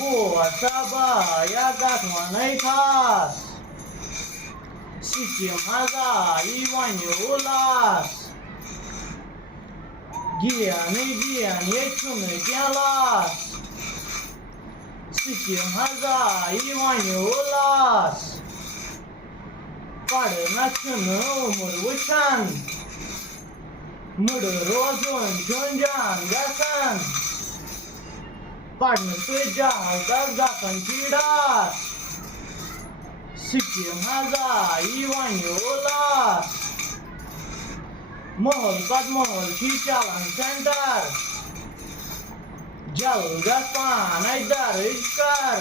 Boa Sabaya Gatwanai Khas Sikkim Haza Ivani Ulas Giani Chune Gyalas Sikkim Haza Ivani Ulas Padna Chunu Murwushan Mudurozun Chunjan Gasan Padna Tuja Gasan Chidas Sikkim Haza Ivani Ulas Mohol Padmol Chichalan Center Jal Gaspan Aidar Iskar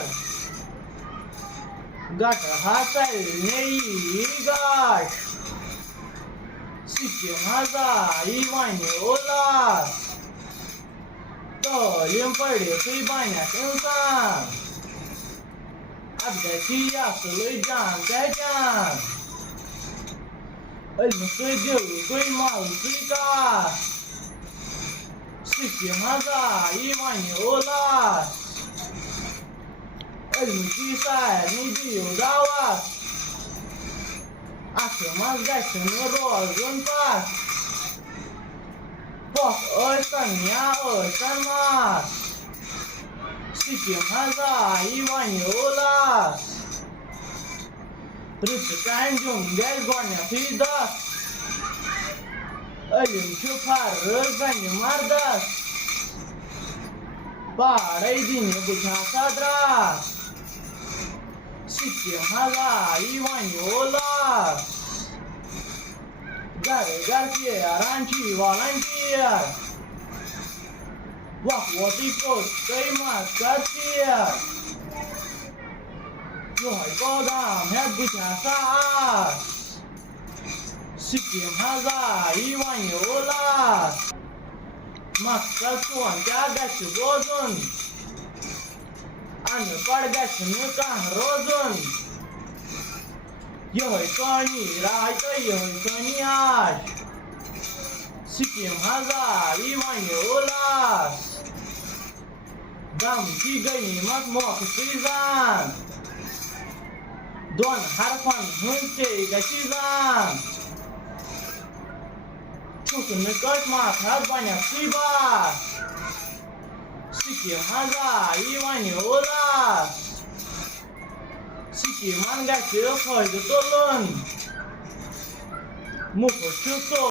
Gat Hasal Nei Gash Sikkim Haza Ivani Ulas Tolim Pade Sibanya Insan Abdachi Yasului Jan Tejan El Musliu Gui Mal Sikas Sikkim Haza Ivani Ulas El Musisa Nidiu Dawas Asemas Gashin Rozun Pas Pok Oistania Oistamas Sikkim Haza Ivani Ulas Rıfkan Cungel Gonya Fidas Ölüm Şupar Rızani Mardas Parai Dini Bukha Sadras Sikkim Haza Ivani Ulas Gare Garcie Aranchi Volunteer Wakwati Post Kaimas Katsier Yohai Kodam Head Bukha Saas Sikkim Haza Ivani Ulas Maksa Suan Jagash Rozun An Padgash Nukan Rozun Yohai Koni Raita Yohai Koni Ash Sikkim Haza Ivani Ulas Dam Tigani Matmok Sizan Don Harfan Hunche Gashizan Chukun Kashmat Hadbanya Sibas Sikkim Haza Ivani Ulas Sikkim Angashi Khoi Tolun Muko Chuso